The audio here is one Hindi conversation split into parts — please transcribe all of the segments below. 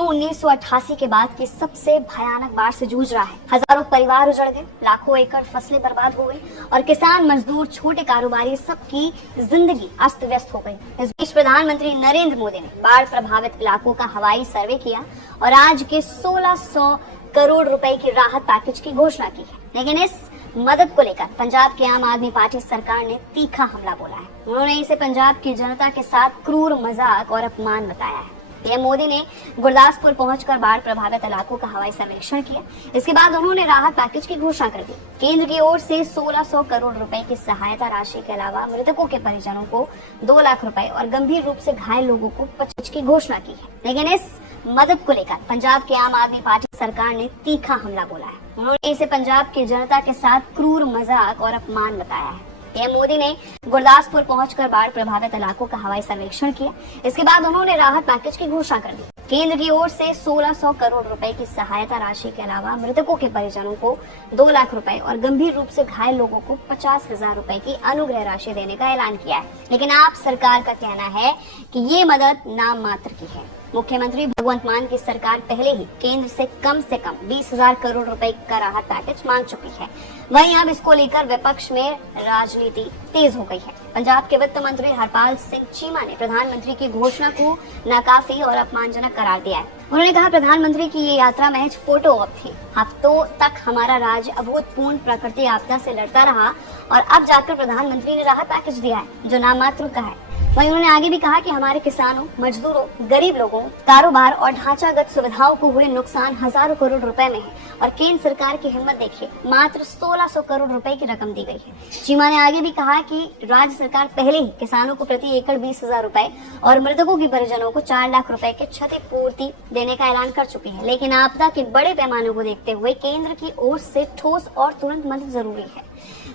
लखनऊ 1988 के बाद की सबसे भयानक बाढ़ से जूझ रहा है। हजारों परिवार उजड़ गए, लाखों एकड़ फसलें बर्बाद हो गई और किसान, मजदूर, छोटे कारोबारी सबकी जिंदगी अस्त व्यस्त हो गई। इस बीच प्रधानमंत्री नरेंद्र मोदी ने बाढ़ प्रभावित इलाकों का हवाई सर्वे किया और आज के 1600 करोड़ रुपए की राहत पैकेज की घोषणा की है। लेकिन इस मदद को लेकर पंजाब की आम आदमी पार्टी सरकार ने तीखा हमला बोला है। उन्होंने इसे पंजाब की जनता के साथ क्रूर मजाक और अपमान बताया है। पीएम मोदी ने गुरदासपुर पहुंचकर बाढ़ प्रभावित इलाकों का हवाई सर्वेक्षण किया। इसके बाद उन्होंने राहत पैकेज की घोषणा कर दी। केंद्र की ओर से 1600 करोड़ रुपए की सहायता राशि के अलावा मृतकों के परिजनों को 2 लाख रुपए और गंभीर रूप से घायल लोगों को 25 की घोषणा की है। लेकिन इस मदद को लेकर पंजाब की आम आदमी पार्टी सरकार ने तीखा हमला बोला है। उन्होंने इसे पंजाब की जनता के साथ क्रूर मजाक और अपमान बताया है। पीएम मोदी ने गुरदासपुर पहुंचकर बाढ़ प्रभावित इलाकों का हवाई सर्वेक्षण किया। इसके बाद उन्होंने राहत पैकेज की घोषणा कर दी। केंद्र की ओर से 1600 करोड़ रुपए की सहायता राशि के अलावा मृतकों के परिजनों को 2 लाख रुपए और गंभीर रूप से घायल लोगों को 50,000 रुपए की अनुग्रह राशि देने का ऐलान किया है। लेकिन आप सरकार का कहना है कि ये मदद नाम मात्र की है। मुख्यमंत्री भगवंत मान की सरकार पहले ही केंद्र से कम 20,000 करोड़ रुपए का राहत पैकेज मांग चुकी है। वहीं अब इसको लेकर विपक्ष में राजनीति तेज हो गई है। पंजाब के वित्त मंत्री हरपाल सिंह चीमा ने प्रधानमंत्री की घोषणा को नाकाफी और अपमानजनक करार दिया है। उन्होंने कहा, प्रधानमंत्री की ये यात्रा महज फोटो ऑप थी। हफ्तों तक हमारा राज्य अभूतपूर्व प्राकृतिक आपदा से लड़ता रहा और अब जाकर प्रधानमंत्री ने राहत पैकेज दिया है जो नाम मात्र का है। वहीं उन्होंने आगे भी कहा कि हमारे किसानों, मजदूरों, गरीब लोगों, कारोबार और ढांचागत सुविधाओं को हुए नुकसान हजारों करोड़ रुपए में है और केंद्र सरकार की हिम्मत देखिए, मात्र 1600 करोड़ रुपए की रकम दी गई है। चीमा ने आगे भी कहा कि राज्य सरकार पहले ही किसानों को प्रति एकड़ 20,000 रुपए और मृतकों के परिजनों को 4 लाख रुपए के क्षतिपूर्ति देने का ऐलान कर चुकी है। लेकिन आपदा के बड़े पैमाने को देखते हुए केंद्र की ओर से ठोस और तुरंत मदद जरूरी है।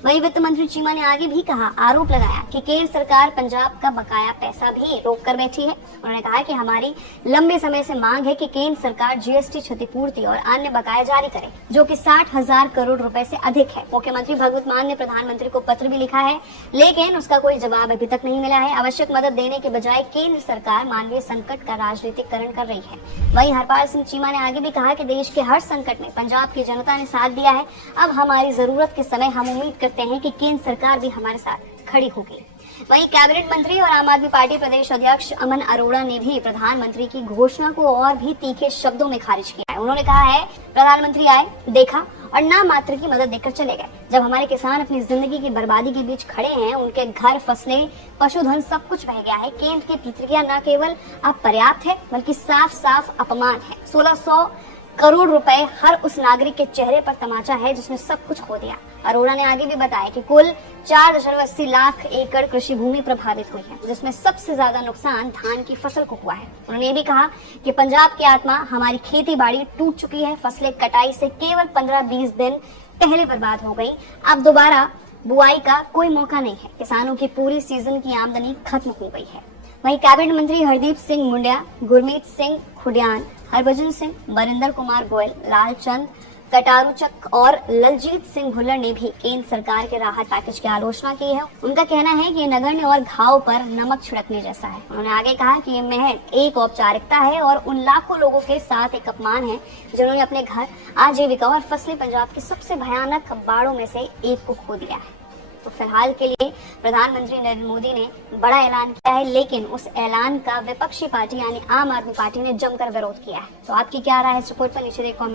वहीं वित्त मंत्री चीमा ने आगे भी कहा, आरोप लगाया कि केंद्र सरकार पंजाब का बकाया पैसा भी रोक कर बैठी है। उन्होंने कहा कि हमारी लंबे समय से मांग है कि केंद्र सरकार जीएसटी क्षतिपूर्ति और अन्य बकाया जारी करे, जो कि 60,000 करोड़ रुपए से अधिक है। मुख्यमंत्री भगवंत मान ने प्रधानमंत्री को पत्र भी लिखा है, लेकिन उसका कोई जवाब अभी तक नहीं मिला है। आवश्यक मदद देने के बजाय केंद्र सरकार मानवीय संकट का राजनीतिकरण कर रही है। वहीं हरपाल सिंह चीमा ने आगे भी कहा कि देश के हर संकट में पंजाब की जनता ने साथ दिया है। अब हमारी जरूरत के समय हम उम्मीद करते हैं कि केंद्र सरकार भी हमारे साथ खड़ी होगी। वहीं कैबिनेट मंत्री और आम आदमी पार्टी प्रदेश अध्यक्ष अमन अरोड़ा ने भी प्रधानमंत्री की घोषणा को और भी तीखे शब्दों में खारिज किया है। उन्होंने कहा है, प्रधानमंत्री आए, देखा और नाम मात्र की मदद देकर चले गए। जब हमारे किसान अपनी जिंदगी की बर्बादी के बीच खड़े हैं, उनके घर, फसलें, पशुधन सब कुछ बह गया है। केंद्र की प्रतिक्रिया न केवल अपर्याप्त है बल्कि साफ साफ अपमान है। 1600 करोड़ रुपए हर उस नागरिक के चेहरे पर तमाचा है जिसने सब कुछ खो दिया। अरोड़ा ने आगे भी बताया कि कुल 4.80 लाख एकड़ कृषि भूमि प्रभावित हुई है, जिसमें सबसे ज्यादा नुकसान धान की फसल को हुआ है। उन्होंने ये भी कहा कि पंजाब की आत्मा, हमारी खेती बाड़ी टूट चुकी है। फसलें कटाई से केवल 15-20 दिन पहले बर्बाद हो गई। अब दोबारा बुआई का कोई मौका नहीं है। किसानों की पूरी सीजन की आमदनी खत्म हो गई है। वहीं कैबिनेट मंत्री हरदीप सिंह मुंडिया, गुरमीत सिंह खुडियान, हरभजन सिंह, बरिंदर कुमार गोयल, लालचंद कटारूचक और ललजीत सिंह भुल्लर ने भी केंद्र सरकार के राहत पैकेज की आलोचना की है। उनका कहना है कि ये नगण्य और घाव पर नमक छिड़कने जैसा है। उन्होंने आगे कहा कि ये महज एक औपचारिकता है और उन लाखों लोगों के साथ एक अपमान है जिन्होंने अपने घर, आजीविका और फसलें पंजाब की सबसे भयानक बाढ़ों में से एक को खो दिया है। तो फिलहाल के लिए प्रधानमंत्री नरेंद्र मोदी ने बड़ा ऐलान किया है, लेकिन उस ऐलान का विपक्षी पार्टी यानी आम आदमी पार्टी ने जमकर विरोध किया है। तो आपकी क्या राय है इस रिपोर्ट पर? नीचे कमेंट